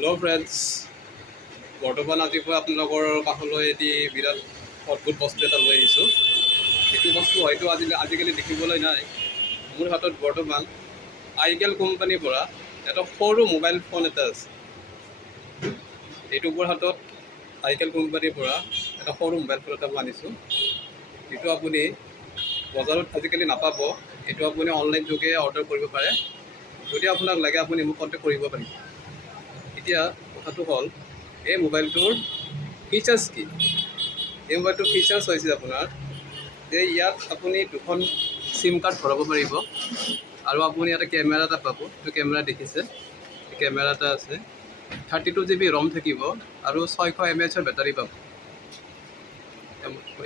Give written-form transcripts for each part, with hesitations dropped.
Hello' friends, বৰ্তমান ৰাতিপুৱা আপোনালোকৰ কাষলৈ এটি বিৰাট অদ্ভুত বস্তু এটা লৈ আহিছোঁ। সেইটো বস্তু হয়তো আজিকালি দেখিবলৈ নাই। মোৰ হাতত বৰ্তমান আইটেল কোম্পানীৰ পৰা এটা সৰু মোবাইল ফোন এটা আছে। এইটো মোৰ হাতত আইটেল কোম্পানীৰ পৰা এটা সৰু মোবাইল ফোন এটা মই আনিছোঁ। যিটো আপুনি বজাৰত আজিকালি নাপাব। এইটো আপুনি অনলাইন যোগে অৰ্ডাৰ কৰিব পাৰে। যদি আপোনাক লাগে আপুনি মোক কণ্টেক্ট কৰিব পাৰিব। এতিয়া কথাটো হ'ল, এই মোবাইলটোৰ ফিচাৰ্ছ কি? এই মোবাইলটোৰ ফিচাৰ্ছ হৈছে আপোনাৰ যে ইয়াত আপুনি দুখন চিম কাৰ্ড ভৰাব পাৰিব আৰু আপুনি এটা কেমেৰা এটা পাব। সেইটো কেমেৰা দেখিছে, কেমেৰা এটা আছে, 32 GB ৰম থাকিব আৰু 600 mAh বেটাৰী পাব।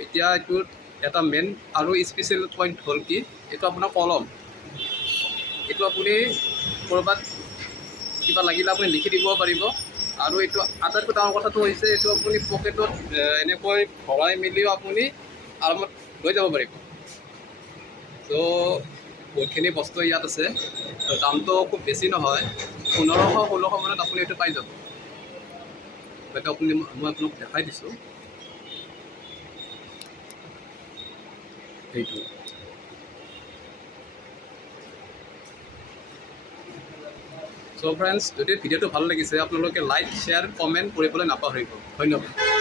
এতিয়া এইটোৰ এটা মেইন আৰু স্পেচিয়েল পইণ্ট হ'ল কি, এইটো আপোনাৰ কলম। এইটো আপুনি ক'ৰবাত কিবা লাগিলে আপুনি লিখি দিব পাৰিব। আৰু এইটো আটাইতকৈ ডাঙৰ কথাটো হৈছে, এইটো আপুনি পকেটত এনেকৈ ভৰাই মেলিও আপুনি আৰামত লৈ যাব পাৰিব। ত' বহুতখিনি বস্তু ইয়াত আছে। দামটো খুব বেছি নহয়, 1500-1600 মানত আপুনি এইটো পাই যাব। গতিকে মই আপোনাক দেখাই দিছোঁ সেইটো। চ' ফ্ৰেণ্ডছ, যদি ভিডিঅ'টো ভাল লাগিছে আপোনালোকে লাইক, শ্বেয়াৰ, কমেণ্ট কৰিবলৈ নাপাহৰিব। ধন্যবাদ।